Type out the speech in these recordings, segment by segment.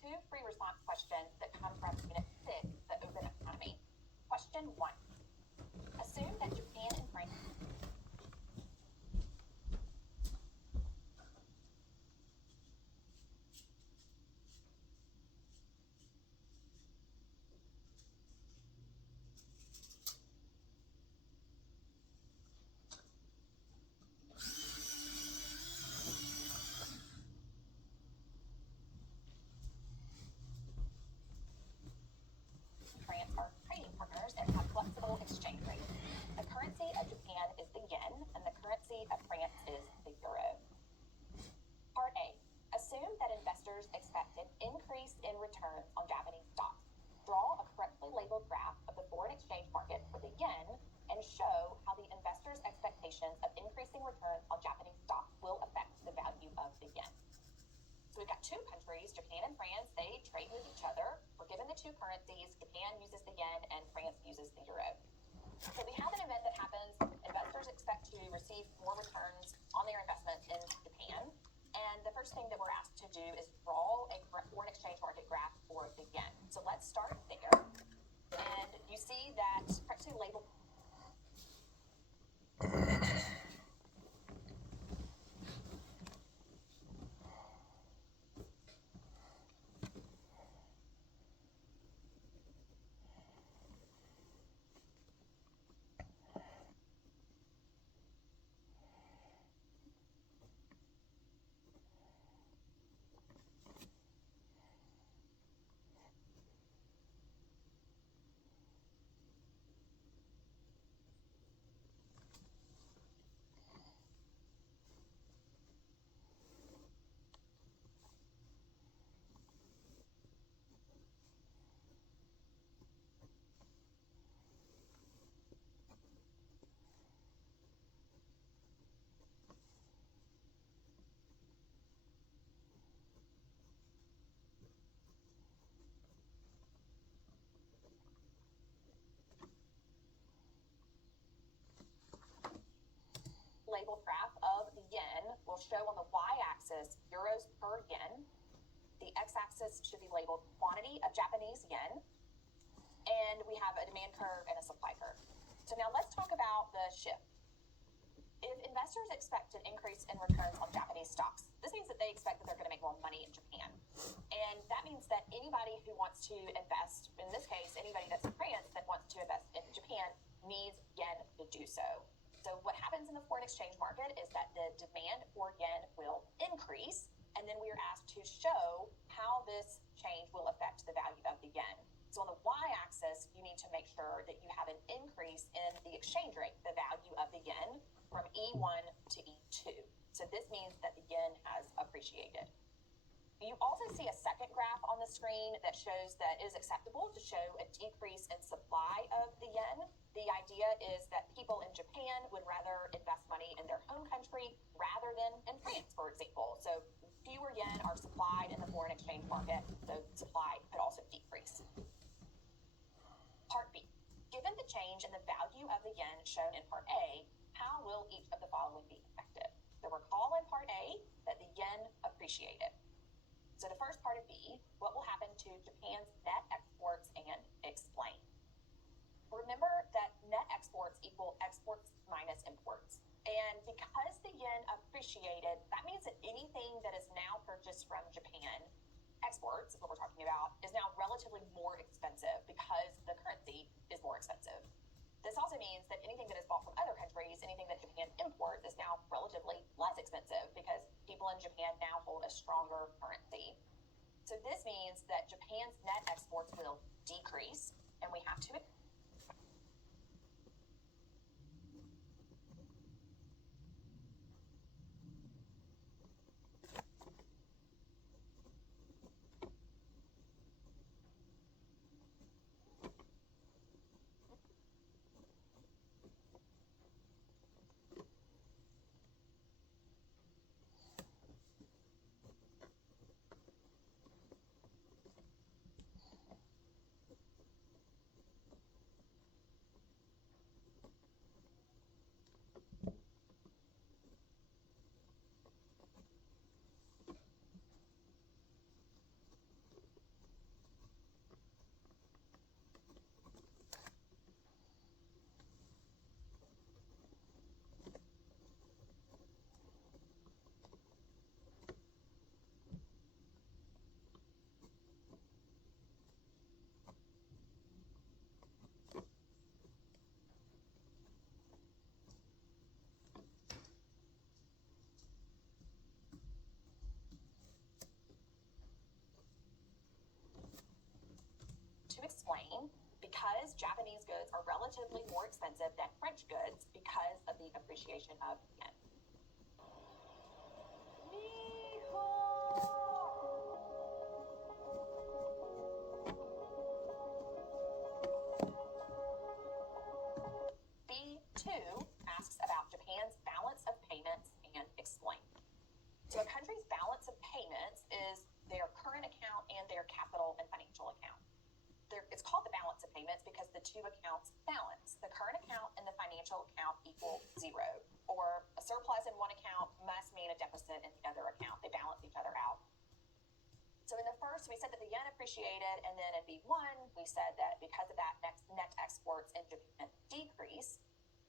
two free response questions that come from Unit 6, the Open Economy. Question 1. Assume that Japan and France are trading partners and have flexible exchange rates. The currency of Japan is the yen, and the currency of France is the euro. Part A. Assume that investors expect an increase in returns on Japanese stocks. Draw a correctly labeled graph of the foreign exchange market for the yen and show how the investors' expectations of increasing returns on Japanese stocks will affect the value of the yen. So we've got two countries, Japan and France. They trade with each other. We're given the two currencies. Japan uses the yen and France uses the euro. So we have an event that happens. Investors expect to receive more returns on their investment in Japan. And the first thing that we're asked to do is draw a foreign exchange market graph for the yen. So let's start there. And you see that correctly labeled graph of the yen will show on the y-axis euros per yen. The x-axis should be labeled quantity of Japanese yen. And we have a demand curve and a supply curve. So now let's talk about the shift. If investors expect an increase in returns on Japanese stocks, this means that they expect that they're going to make more money in Japan. And that means that anybody who wants to invest, in this case, anybody that's in France that wants to invest in Japan, needs yen to do so. So what happens in the foreign exchange market is that the demand for yen will increase, and then we are asked to show how this change will affect the value of the yen. So on the y-axis, you need to make sure that you have an increase in the exchange rate, the value of the yen, from E1 to E2. So this means that the yen has appreciated. You also see a second graph on the screen that shows that it is acceptable to show a decrease in supply of the yen. The idea is that people in Japan would rather invest money in their home country rather than in France, for example. So fewer yen are supplied in the foreign exchange market, so supply could also decrease. Part B. Given the change in the value of the yen shown in Part A, how will each of the following be affected? So recall in Part A that the yen appreciated. So the first part of B, what will happen to Japan's net exports and explain? Remember that net exports equal exports minus imports. And because the yen appreciated, that means that anything that is now purchased from Japan, exports, what we're talking about, is now relatively more expensive because the currency is more expensive. This also means that anything that is bought from other countries, anything that Japan imports, is now relatively less expensive because people in Japan now hold a stronger currency. So this means that Japan's net exports will decrease, and we have to explain, because Japanese goods are relatively more expensive than French goods because of the appreciation of yen. B2 asks about Japan's balance of payments and explain. So a country's balance of payments is their current account and their capital and financial account. It's called the balance of payments because the two accounts balance. The current account and the financial account equal zero, or a surplus in one account must mean a deficit in the other account. They balance each other out. So in the first, we said that the yen appreciated, and then in B1, we said that because of that, net exports in Japan decrease.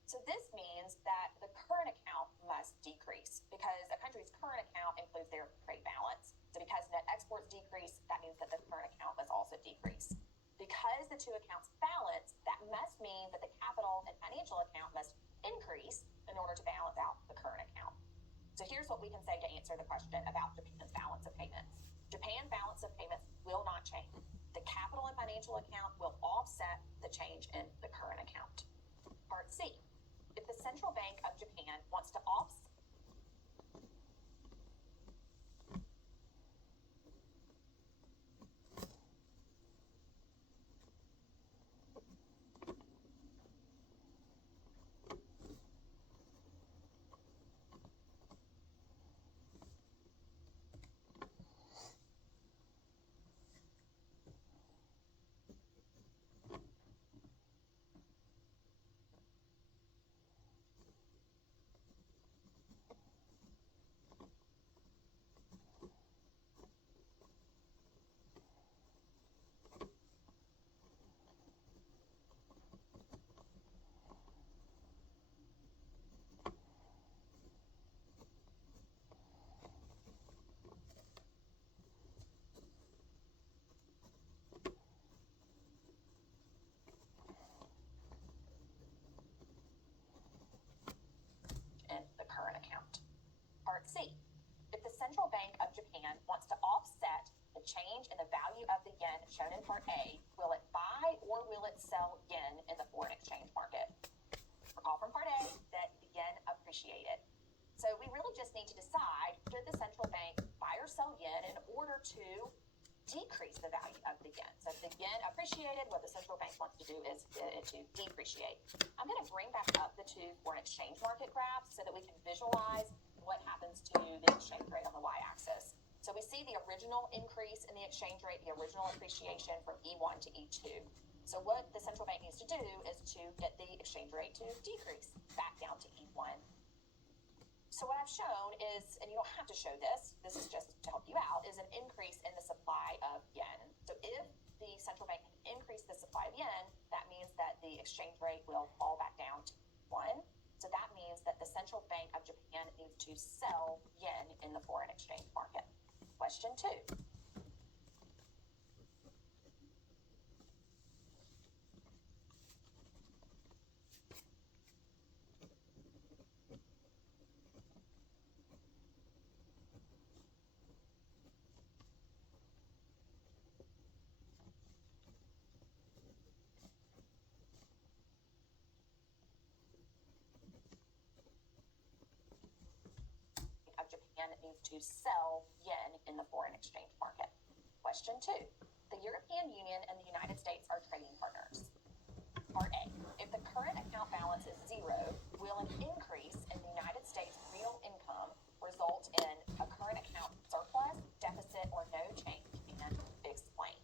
So this means that the current account must decrease because a country's current account includes their trade balance. So because net exports decrease, that means that the current account must also decrease. Because the two accounts balance, that must mean that the capital and financial account must increase in order to balance out the current account. So here's what we can say to answer the question about Japan's balance of payments. Japan's balance of payments will not change. The capital and financial account will offset the change in the current account. Part C. If the Central Bank of Japan wants to offset in the current account. Part C. If the Central Bank of Japan wants to offset the change in the value of the yen shown in Part A, will it buy or will it sell yen in the foreign exchange market? Recall from Part A that the yen appreciated. So we really just need to decide, should the central bank buy or sell yen in order to decrease the value of the yen? So if the yen appreciated, what the central bank wants to do is to depreciate. I'm going to bring back up the two foreign exchange market graphs so that we can visualize what happens to the exchange rate on the y-axis. So we see the original increase in the exchange rate, the original appreciation from E1 to E2. So what the central bank needs to do is to get the exchange rate to decrease back down to E1. So what I've shown is, and you don't have to show this, this is just to help you out, is an increase in the supply of yen. So if the central bank can increase the supply of yen, that means that the exchange rate will fall back down to 1. So that means that the Central Bank of Japan needs to sell yen in the foreign exchange market. Question 2. Of Japan needs to sell yen in the foreign exchange market. Question 2. The European Union and the United States are trading partners. Part A. If the current account balance is 0, will an increase in the United States real income result in a current account surplus, deficit, or no change? And explain.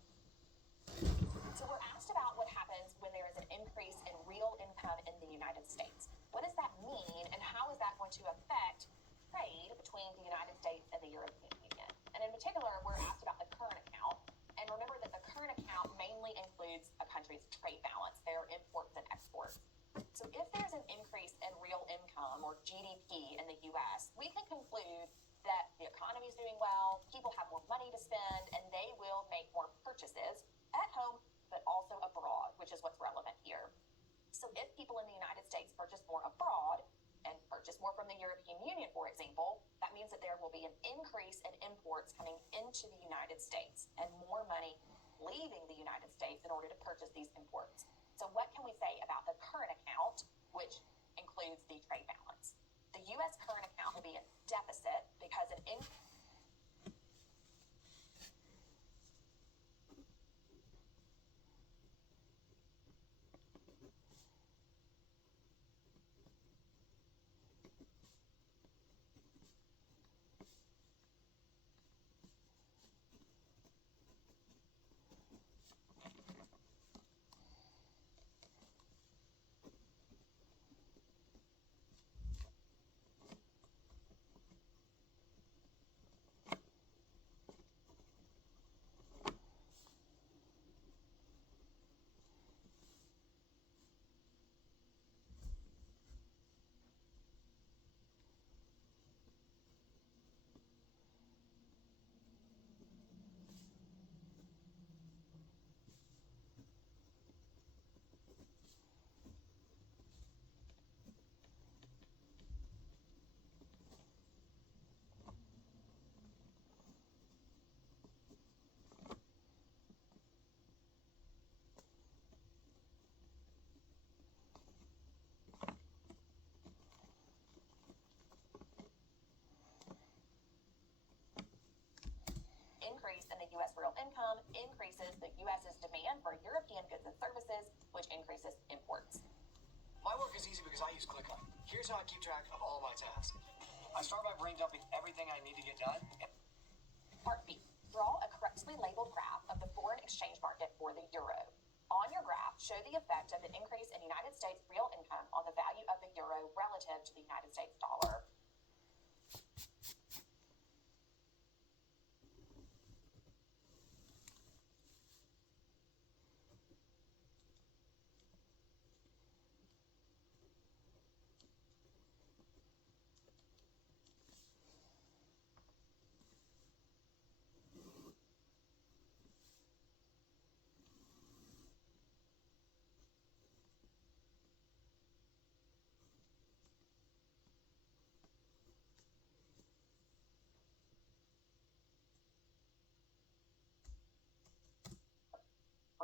So we're asked about what happens when there is an increase in real income in the United States. What does that mean, and how is that going to affect trade between the United States and the European Union? And in particular, we're asked about the current account. And remember that the current account mainly includes a country's trade balance, their imports and exports. So if there's an increase in real income or GDP in the U.S., we can conclude that the economy is doing well, people have more money to spend, and they will make more purchases at home, but also abroad, which is what's relevant here. So if people in the United States purchase more abroad and purchase more from the European Union, for example, that means that there will be an increase in imports coming into the United States and more money leaving the United States States in order to purchase these imports. So what can we say about the current account, which includes the trade balance? The U.S. current account will be in deficit because an increase in the U.S. real income increases the U.S.'s demand for European goods and services, which increases imports. My work is easy because I use ClickUp. Here's how I keep track of all my tasks. I start by brain dumping everything I need to get done. Part B. Draw a correctly labeled graph of the foreign exchange market for the euro. On your graph, show the effect of the increase in United States real income on the value of the euro relative to the United States dollar.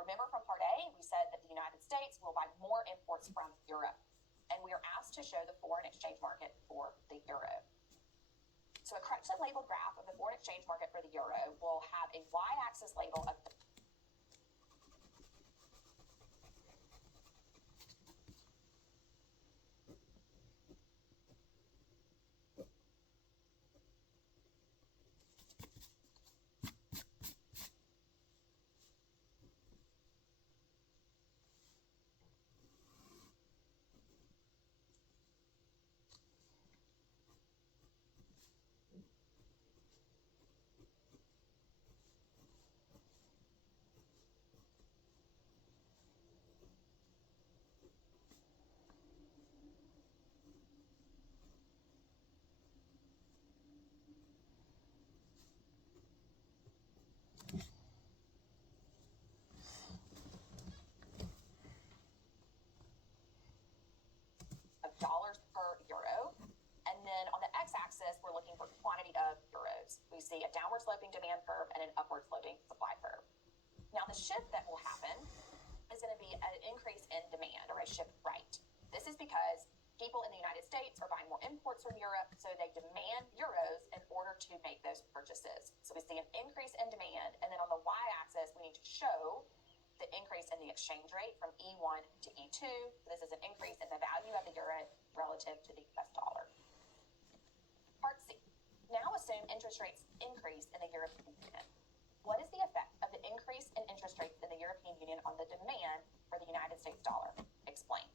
Remember from Part A, we said that the United States will buy more imports from Europe, and we are asked to show the foreign exchange market for the euro. So a correctly labeled graph of the foreign exchange market for the euro will have a y-axis label of the dollars per euro. And then on the x-axis, we're looking for quantity of euros. We see a downward sloping demand curve and an upward sloping supply curve. Now the shift that will happen is going to be an increase in demand, or a shift right. This is because people in the United States are buying more imports from Europe, so they demand euros in order to make those purchases. So we see an increase in demand, and then on the y-axis, we need to show the increase in the exchange rate from E1 to E2. This is an increase in the value of the euro relative to the US dollar. Part C. Now assume interest rates increase in the European Union. What is the effect of the increase in interest rates in the European Union on the demand for the United States dollar? Explain.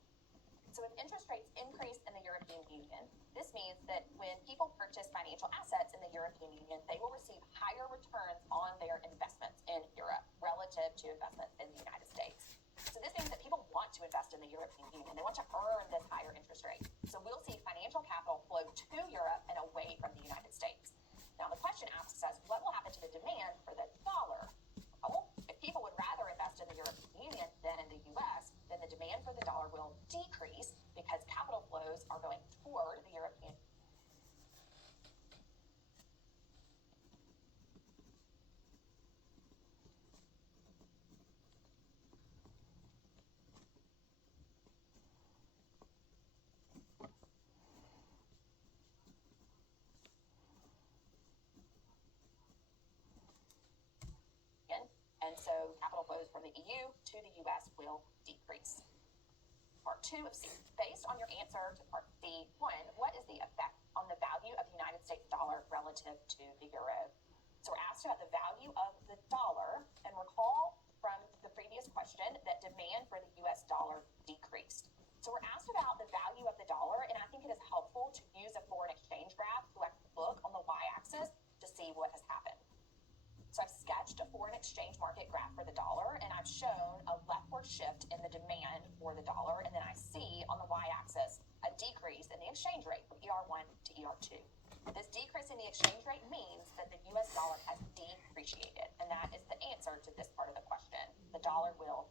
So if interest rates increase in the European Union, this means that when people purchase financial assets in the European Union, they will receive higher returns on their investments in Europe relative to investments in the United States. So this means that people want to invest in the European Union. They want to earn this higher interest rate. So we'll see financial capital flow to Europe and away from the United States. Now the question asks us, what will happen to the demand for the dollar? Well, if people would rather invest in the European Union than in the US, then the demand for the dollar will decrease because capital flows are going toward the European Union. So capital flows from the EU to the US will decrease. Part 2 of C. Based on your answer to part C, 1, what is the effect on the value of the United States dollar relative to the euro? So we're asked about the value of the dollar, and recall from the previous question that demand for the US dollar decreased. So we're asked about the value of the dollar, and I think it is helpful to use a foreign exchange graph to actually look on the y-axis to see what has happened. So I've sketched a foreign exchange market graph for the dollar, and I've shown a leftward shift in the demand for the dollar, and then I see on the y-axis a decrease in the exchange rate from ER1 to ER2. This decrease in the exchange rate means that the US dollar has depreciated, and that is the answer to this part of the question. The dollar will